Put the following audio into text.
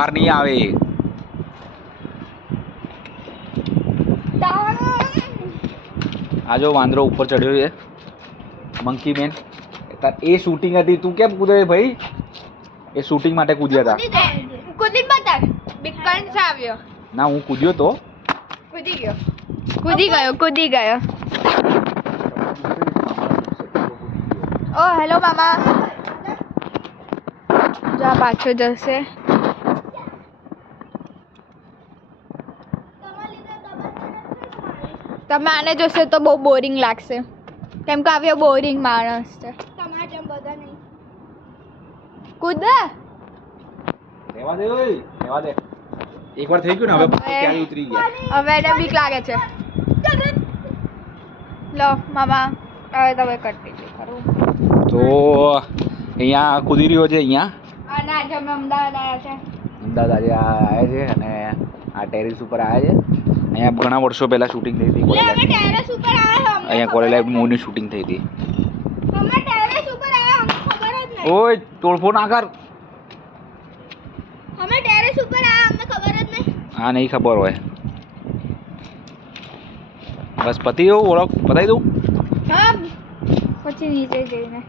બહાર નહીં આવે. આ જો વાંદરો ઉપર ચડ્યો છે, મંકી મેન. એ શૂટિંગ હતી, તું કેમ કૂદે ભાઈ? એ શૂટિંગ માટે કૂદ્યા હતા. કૂદી બતા બિકન્સ આવ્યો ના, હું કૂદ્યો તો. કૂદી ગયો. ઓ હેલો મામા. જા પાછો જશે. તમે આને જોશો તો બહુ બોરિંગ લાગશે, કેમ કે આવ્યો બોરિંગ માણસ છે. તમારા જેમ બધા નહીં. કૂદ રહેવા દે ઓય, રહેવા દે. એકવાર થઈ ગયું ને, હવે ક્યારે ઉતરી ગયા? હવે એને બીક લાગે છે. લો મામા, હવે તમે કટી દો ખરું. તો અહીંયા કૂદી રહ્યો છે. અહીંયા અને આજે અમે અમદાવાદ આવ્યા છે. અમદાવાદ આજે આવ્યા છે અને આ ટેરેસ ઉપર આવ્યા છે. અહીંયા ઘણા વર્ષો પહેલા શૂટિંગ થઈ હતી. ટેરેસ ઉપર આવ્યા. અહીંયા કોલેજ લાઈફ મૂવી ની શૂટિંગ થઈ હતી. અમે ટેરેસ ઉપર આવ્યા, અમને ખબર જ નહીં. ઓય તોડફોડ ના કર. અમે ટેરેસ ઉપર આવ્યા, અમને ખબર જ નહીં. હા, નહીં ખબર હોય. બસ પતિ ઓળખ પતાવી દઉં. હા, પછી નીચે જઈને